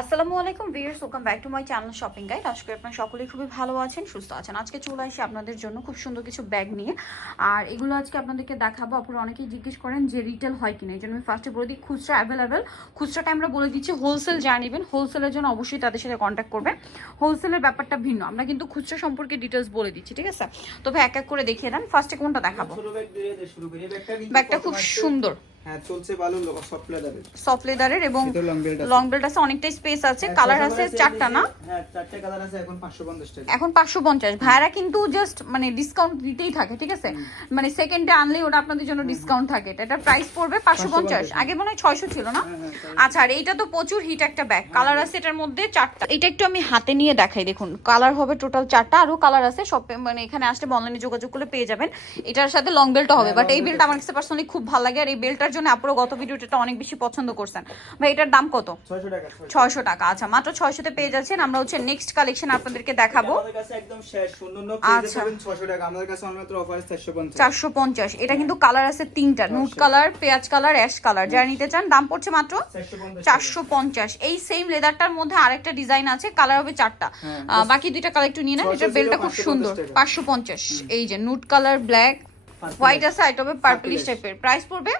আসসালামু আলাইকুম viewers, welcome back to my channel shopping guide. আজকে আপনারা সকলেই খুবই ভালো আছেন, সুস্থ আছেন। আজকে চলে আসি আপনাদের জন্য খুব সুন্দর কিছু ব্যাগ নিয়ে। আর এগুলো আজকে আপনাদেরকে দেখাবো। আপনারা অনেকেই জিজ্ঞেস করেন যে রিটেল হয় কিনা, এই জন্য আমি ফার্স্টে বলে দিই খুচরা অ্যাভেলেবেল। খুচরাটা আমরা বলে দিচ্ছি, হোলসেল যা নেবেন হোলসেলের জন্য অবশ্যই তাদের সাথে কন্ট্যাক্ট করবেন। হোলসেলের ব্যাপারটা ভিন্ন, আমরা কিন্তু খুচরা সম্পর্কে ডিটেলস বলে দিচ্ছি, ঠিক আছে? তবে এক এক করে দেখিয়ে দেন। ফার্স্টে কোনটা দেখাবো? ব্যাগটা খুব সুন্দর, হ্যাঁ চলছে ভালো, সফট লেদারের এবং লং বেল্ট আছে, অনেকটাই স্পেস আছে। কালার আছে চারটা না? হ্যাঁ চারটা কালার আছে। এখন 550 টাকা। এখন 550। ভাইরা কিন্তু জাস্ট মানে ডিসকাউন্ট দিতেই থাকে, ঠিক আছে? মানে সেকেন্ডে আনলে ওটা আপনাদের জন্য ডিসকাউন্ট থাকে। এটা প্রাইস পড়বে 550। আগে মনে হয় 600 ছিল না? আচ্ছা, আর এইটা তো প্রচুর হিট একটা ব্যাগ। কালার আছে এটার মধ্যে চারটা। এটা একটু আমি হাতে নিয়ে দেখাই, দেখুন কালার হবে টোটাল চারটা, আরো কালার আছে সব। মানে এখানে আসলে অনলাইনে যোগাযোগ করলে পেয়ে যাবেন। এটার সাথে লং বেল্টও হবে, বাট এই বেল্ট আমার কাছে পার্সোনালি খুব ভালো লাগে। আর এই বেল্টটার জন্য আপনারা গত ভিডিওটা অনেক বেশি পছন্দ করছেন। ভাই এটার দাম কত? 600 টাকা। 600 টাকা। আচ্ছা, মাত্র 600 তে পেয়ে যাচ্ছেন। আমরা হচ্ছে নেক্সট কালেকশন আপনাদেরকে দেখাবো। আমাদের কাছে একদম শেষ, অন্যান্য পেজে পাবেন 600 টাকা, আমাদের কাছে মাত্র অফার 450। 450। এটা কিন্তু কালার আছে তিনটা, নুট কালার, পেঁয়াজ কালার, অ্যাশ কালার। যারা নিতে চান দাম পড়ছে মাত্র 450। এই সেম লেদারটার মধ্যে আরেকটা ডিজাইন আছে, কালার হবে চারটা। বাকি দুইটা কালার একটু নিয়ে নেন। এটার বেলটা খুব সুন্দর। 550। এই যে নুট কালার, ব্ল্যাক, হোয়াইট আছে, এটা হবে পার্পলিশ টাইপের। প্রাইস পড়বে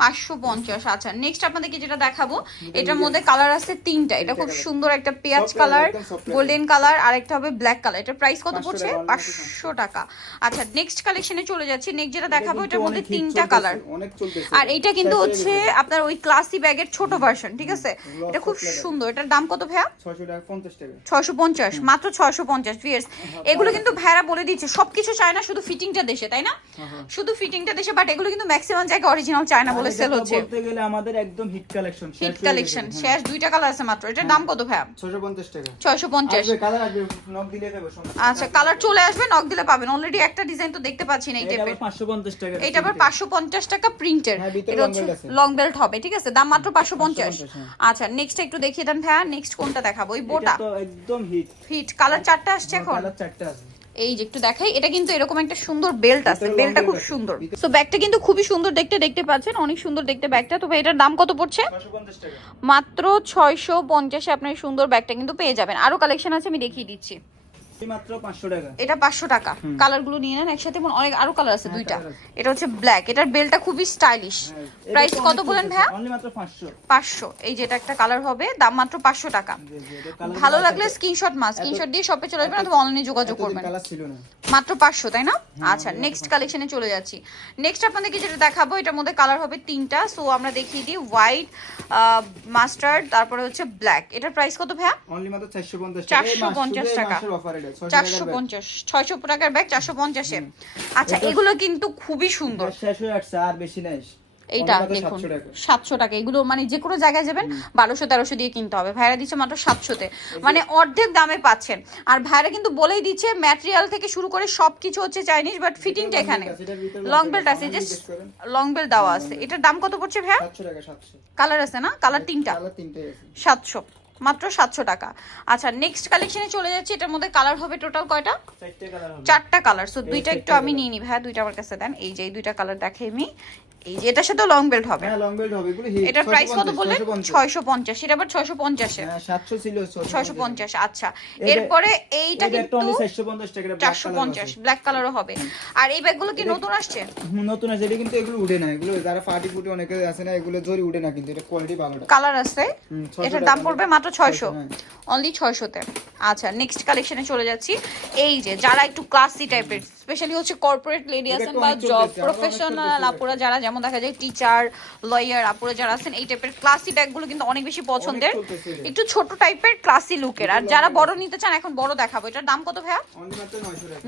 550। আচ্ছা, নেক্সট আপনাদেরকে যেটা দেখাবো, এটার মধ্যে কালার আছে তিনটা। এটা খুব সুন্দর, একটা পেঁয়াজ কালার, গোল্ডেন কালার, আর একটা হবে ব্ল্যাক কালার। এটার প্রাইস কত পড়ছে? 500 টাকা। আচ্ছা, নেক্সট কালেকশনে চলে যাচ্ছি। নেক্সট যেটা দেখাবো, এটার মধ্যে তিনটা কালার। আর এটা কিন্তু হচ্ছে আপনার ওই ক্লাসি ব্যাগের ছোট ভার্সন, ঠিক আছে? এটা খুব সুন্দর। এটার দাম কত ভাইয়া? 650। মাত্র 650। ভিউয়ার্স, এগুলো কিন্তু ভাইরা বলে দিচ্ছে সবকিছু চায় না, শুধু ফিটিংটা দেশে, তাই না? শুধু ফিটিংটা দেশে, বাট এগুলো কিন্তু ম্যাক্সিমাম জায়গায় অরিজিনাল চায়না বলে সেল হচ্ছে। বলতে গেলে আমাদের একদম হিট কালেকশন, হিট কালেকশন শেষ। দুইটা কালার আছে মাত্র। এটার দাম কত ভাইয়া? 650 টাকা। 650। কালার আসবে, নক দিলে পাবো। আচ্ছা, কালার চলে আসবে, নক দিলে পাবেন। অলরেডি একটা ডিজাইন তো দেখতে পাচ্ছি না এই টাইপের। 550 টাকা। এটা আবার 550 টাকা প্রিন্টের। এটা হচ্ছে লং বেল্ট হবে, ঠিক আছে? দাম মাত্র 550। আচ্ছা, নেক্সট একটু দেখিয়ে দেন ভাইয়া। নেক্সট কোনটা দেখাবো? ওই বোটা তো একদম হিট। হিট কালার চারটা আসছে এখন। কালার চারটা আছে। এই যে একটু দেখাই, এটা কিন্তু এরকম একটা সুন্দর বেল্ট আছে। বেল্টটা খুব সুন্দর। সো ব্যাগটা কিন্তু খুবই সুন্দর দেখতে পাচ্ছেন, অনেক সুন্দর দেখতে ব্যাগটা। তো এটার দাম কত পড়ছে? 650 টাকা। মাত্র 650 এ আপনার সুন্দর ব্যাগটা কিন্তু পেয়ে যাবেন। আরো কালেকশন আছে, আমি দেখিয়ে দিচ্ছি। মাত্র 500 টাকা। এটা 500 টাকা। কালার গুলো নিয়ে নেন একসাথে, অনেক আরো কালার আছে দুইটা। এটা হচ্ছে ব্ল্যাক, এটার বেলটা খুবই স্টাইলিশ। প্রাইস কত বলেন ভাইয়া? অনলি মাত্র 500। 500। এই যে এটা একটা কালার হবে, দাম মাত্র 500 টাকা। ভালো লাগলে স্ক্রিনশট দিয়ে শপে চলে আসবেন অথবা অনলাইনে যোগাযোগ করবেন। কালার ছিল না। মাত্র 500, তাই না? আচ্ছা, নেক্সট কালেকশনে চলে যাচ্ছি। নেক্সট আপনাদেরকে যেটা দেখাবো, এটার মধ্যে কালার হবে তিনটা। সো আমরা দেখিয়ে দিই, হোয়াইট, মাস্টার্ড, তারপরে হচ্ছে ব্ল্যাক। এটার প্রাইস কত ভাইয়া? অনলি মাত্র 450 টাকা। 450 টাকা। 450। 600 টাকার ব্যাগ 450 এ। আচ্ছা, এগুলো কিন্তু খুবই সুন্দর। শেষ হয়ে আসছে, আর বেশি নাই। এইটা দেখুন 700 টাকা। এগুলো মানে যে কোনো জায়গায় যাবেন 1200-1300 দিয়ে কিনতে হবে। ভাইরা দিচ্ছে মাত্র 700 তে, মানে অর্ধেক দামে পাচ্ছেন। আর ভাইরা কিন্তু বলেই দিচ্ছে ম্যাটেরিয়াল থেকে শুরু করে সবকিছু হচ্ছে চাইনিজ, বাট ফিটিংটা এখানে। লং বেল্ট আছে, যে লং বেল্ট দেওয়া আছে। এটার দাম কত পড়ছে ভাইয়া? 700 টাকা। 700। কালার আছে না? কালার তিনটা। কালার তিনটাই আছে। 700। মাত্র 700 টাকা। আচ্ছা, নেক্সট কালেকশনে চলে যাচ্ছে। এটার মধ্যে কালার হবে টোটাল কয়টা? চারটা কালার। সো দুইটা একটু আমি নিয়ে নি ভাইয়া, দুইটা আমার কাছে দেন। এই যে এই দুইটা কালার দেখাই আমি। এই যে এটার সাথে লং বেল্ট হবে। হ্যাঁ লং বেল্ট হবে। এগুলো হিট। এটার প্রাইস কত বললেন? 650। এটা আবার 650 এ। হ্যাঁ 700 ছিল, 650। আচ্ছা, এরপরে এইটা কিন্তু 450 টাকা। 450 ব্ল্যাক কালারও হবে। আর এই ব্যাগগুলো কি নতুন আসছে? নতুন আছে। এটা কিন্তু এগুলো উঠে না, এগুলো যারা ফাটি ফুটি অনেকে আছে না, এগুলো জরি উঠে না, কিন্তু এটা কোয়ালিটি ভালো। কালার আছে। এটার দাম পড়বে মাত্র 600। অনলি 600 তে। আচ্ছা, নেক্সট কালেকশনে চলে যাচ্ছি। এই যে যারা একটু ক্লাসি টাইপের, স্পেশালি হচ্ছে কর্পোরেট লেডি আছেন বা জব প্রফেশনাল আপুরা, যারা যেমন দেখা যায় টিচার, লয়ার আপুরা যারা আছেন, এই টাইপের ক্লাসি ব্যাগগুলো কিন্তু অনেক বেশি পছন্দের। একটু ছোট টাইপের ক্লাসি লুকের। আর যারা বড় নিতে চান, এখন বড় দেখাবো। এটার দাম কত ভাইয়া?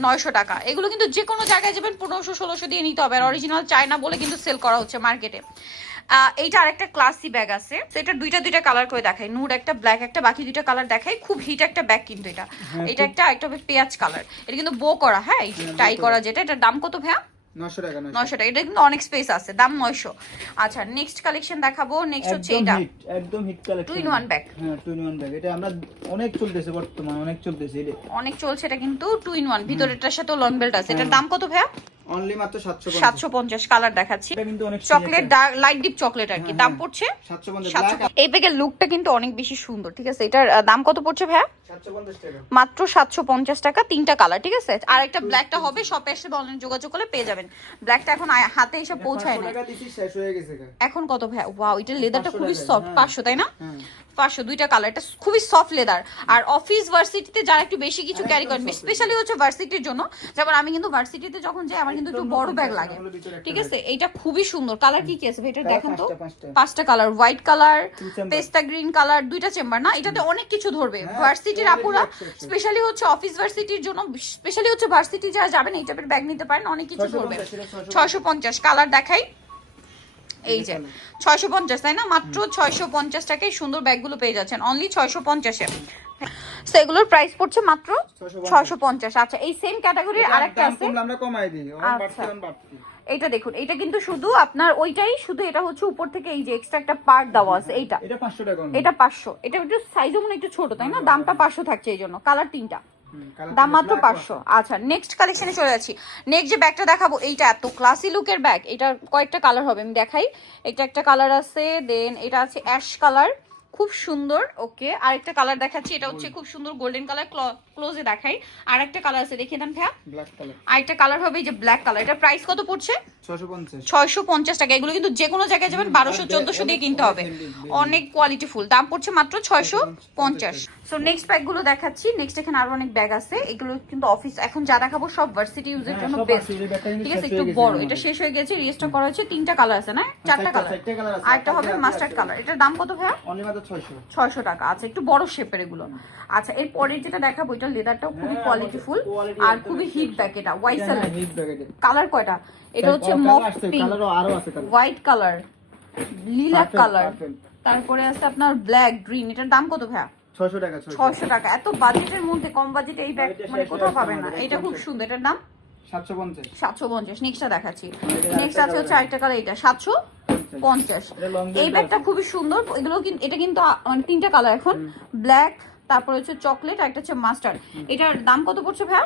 900 টাকা। এগুলো কিন্তু যে কোনো জায়গায় যাবেন 1500-1600 দিয়ে নিতে হবে। আর অরিজিনাল চায়না বলে কিন্তু সেল করা হচ্ছে মার্কেটে। এইটা আরেকটা ক্লাসি ব্যাগ আছে। তো এটা দুইটা কালার করে দেখাই, নুড একটা, ব্ল্যাক একটা, বাকি দুইটা কালার দেখাই। খুব হিট একটা ব্যাগ কিন্তু এটা। এটা একটা হবে পেঁয়াজ কালার। এটা কিন্তু বো করা, হ্যাঁ এই টাই করা যেটা। এটার দাম কত ভাইয়া? 900 টাকা। 900 টাকা। এটা কিন্তু অনেক স্পেস আছে, দাম 900। আচ্ছা, নেক্সট কালেকশন দেখাবো। নেক্সট হচ্ছে এটা একদম হিট কালেকশন, 2-in-1 ব্যাগ। হ্যাঁ 2-in-1 ব্যাগ। এটা আমরা অনেক চলতেছে বর্তমানে, অনেক চলতেছে এটা। অনেক চলছে এটা কিন্তু 2-in-1। ভিতরেরটার সাথে লং বেল্ট আছে। এটার দাম কত ভাইয়া? অনলি মাত্র 750 কালার দেখাচ্ছি, এটা কিন্তু অনেক চকলেট লাইট ডিপ চকলেট আর কি। দাম পড়ছে 750 এই প্যাকের লুকটা কিন্তু অনেক বেশি সুন্দর, ঠিক আছে। এটার দাম কত পড়ছে ভাইয়া? 750 টাকা, মাত্র 750 টাকা, তিনটা কালার, ঠিক আছে। আর একটা ব্ল্যাকটা হবে, শপে এসে অনলাইন যোগাযোগ করলে পেয়ে যাবেন। ব্ল্যাকটা এখন হাতে এসে পৌঁছায় না, টাকা দিছি শেষ হয়ে গেছে। এখন কত ভাইয়া? ওয়াও, এটা লেদারটা খুবই সফট, 500 তাই না? হ্যাঁ 500, দুইটা কালার, এটা খুবই সফট লেদার। আর অফিস ভার্সিটিতে যারা একটু বেশি কিছু ক্যারি করেন, স্পেশালি হচ্ছে ভার্সিটির জন্য, যেমন আমি কিন্তু ভার্সিটিতে যখন যাই আমার কিন্তু একটু বড় ব্যাগ লাগে, ঠিক আছে। এটা খুবই সুন্দর। কালার কি কি আছে ভাই এটা দেখেন তো? 5টা কালার, হোয়াইট কালার, পেস্তা গ্রিন কালার, দুইটা চেম্বার না, এটাতে অনেক কিছু ধরবে। ভার্সিটির আপুরা স্পেশালি হচ্ছে অফিস ভার্সিটির জন্য, স্পেশালি হচ্ছে ভার্সিটি যারা যাবেন এই টাইপের ব্যাগ নিতে পারেন, অনেক কিছু ধরবে। 650 কালার দেখাই, এই যে 650 তাই না? মাত্র 650 টাকায় সুন্দর ব্যাগগুলো পেয়ে যাচ্ছেন, অনলি 650-এ। সো এগুলোর প্রাইস পড়ছে মাত্র 650। আচ্ছা, এই সেম ক্যাটাগরির আরেকটা আছে, আমরা কমাই দিই, বাড়তি। এইটা দেখুন, এটা কিন্তু শুধু আপনার ওইটাই, শুধু এটা হচ্ছে উপর থেকে এই যে এক্সট্রা একটা পার্ট দেওয়া আছে, এইটা এটা 500 টাকা, এটা 500। এটা একটু সাইজও মনে একটু ছোট তাই না? দামটা 500 থাকছে এই জন্য। কালার তিনটা, দাম মাত্র 500। আচ্ছা, নেক্সট কালেকশনে চলে যাচ্ছি। নেক্সট যে ব্যাগটা দেখাবো এইটা এত ক্লাসি লুকের ব্যাগ, এটা কয়েকটা কালার হবে, আমি দেখাই। এটা একটা কালার আছে, দেন এটা আছে অ্যাশ কালার, খুব সুন্দর। ওকে, আরেকটা কালার দেখাচ্ছি, এটা হচ্ছে খুব সুন্দর গোল্ডেন কালার, ক্লোজে দেখাই। আরেকটা কালার আছে, দেখিয়ে দেন ভাইয়া। ব্ল্যাক কালার, আরেকটা কালার হবে এই যে ব্ল্যাক কালার। এটা প্রাইস কত পড়ছে? 650 টাকা। এগুলো কিন্তু যে কোনো জায়গায় যাবেন 1200-1400 দিয়ে কিনতে হবে, অনেক কোয়ালিটি ফুল। দাম পড়ছে মাত্র 650। সো নেক্সট ব্যাগ গুলো দেখাচ্ছি। নেক্সট এখানে আরো অনেক ব্যাগ আছে, এগুলো কিন্তু অফিস, এখন যা দেখাবো সব ভার্সিটি ইউজের জন্য বেস্ট, ঠিক আছে। একটু বড়, এটা শেষ হয়ে গেছে, রিস্টক করা হয়েছে। তিনটা কালার আছে না? চারটা কালার, আরেকটা হবে মাস্টার্ড কালার। এটার দাম কত ভাইয়া? অনলি মাত্র 600 টাকা। আচ্ছা, একটু বড় শেপের এগুলো। আচ্ছা, এর পরে যেটা দেখাবো এটা লেদারটাও খুবই কোয়ালিটি ফুল আর খুবই হিট ব্যাগ। এটা ওয়াইসেল কালার কয়টা? এটা হচ্ছে mauve pink, white colour, lilac colour, তারপরে আছে আপনার ব্ল্যাক গ্রিন। এটার দাম কত ভাইয়া? 600 টাকা। 600 টাকা। এত বাজেটের মধ্যে, কম বাজেটে এই ব্যাগ মানে কোথাও পাবেন না। এটা খুব সুন্দর, এটার দাম 750। নেক্সটটা দেখাচ্ছি। নেক্সট আছে হচ্ছে আরেকটা কালার, এটা 750। এই ব্যাগটা খুবই সুন্দর। এগুলো কিন্তু, এটা কিন্তু মানে তিনটা কালার এখন, ব্ল্যাক, তারপর হচ্ছে চকলেট, আর একটা হচ্ছে মাস্টার্ড। এটার দাম কত পড়ছে ভাইয়া?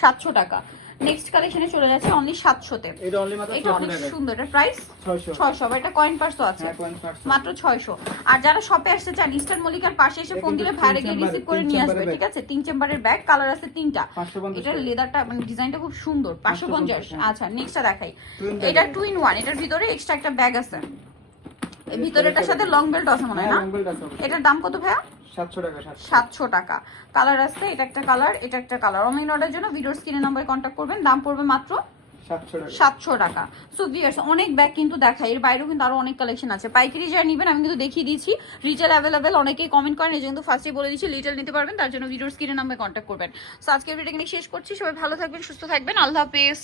700 টাকা। নেক্সট কালেকশনে চলে যাচ্ছে অনলি 700-তে। এটা অনেক সুন্দর, এটার প্রাইস 600। এটা কয়েন পার্সও আছে, মাত্র 600। আর যারা শপে আসতে চান, ইস্টার্ন মল্লিকার পাশে এসে ফোন দিলে ভাইরে গিয়ে রিসিভ করে নিয়ে আসবে, ঠিক আছে। 3 চেম্বারের ব্যাগ, কালার আছে 3টা। এটার লেদারটা মানে ডিজাইনটা খুব সুন্দর, 550। আচ্ছা, নেক্সটটা দেখাই। এটা 2 in 1, এটার ভিতরে এক্সট্রা একটা ব্যাগ আছে, এই ভিতরেটার সাথে লং বেল্ট আছে মনে হয় না? এটার দাম কত ভাইয়া? 700 টাকা। কালার আছে, এটা একটা কালার, এটা একটা কালার। অনলাইন অর্ডারের জন্য ভিডিওর স্ক্রিনে নাম্বারে কন্ট্যাক্ট করবেন। দাম পড়বে মাত্র 700 টাকা। সো ভিউয়ার্স, অনেক ব্যাগ কিন্তু দেখাই, এর বাইরেও কিন্তু আরো অনেক কালেকশন আছে। পাইকারি যারা নেবেন আমি কিন্তু দেখিয়ে দিয়েছি, রিটেল অ্যাভেলেবেল। অনেকেই কমেন্ট করেন, এই জন্য ফার্স্টে বলে দিচ্ছি রিটেল নিতে পারবেন, তার জন্য ভিডিওর স্ক্রিনে নাম্বারে কন্ট্যাক্ট করবেন। সো আজকের ভিডিওটা শেষ করছি। সবাই ভালো থাকবেন, সুস্থ থাকবেন, আল্লাহ হাফেজ।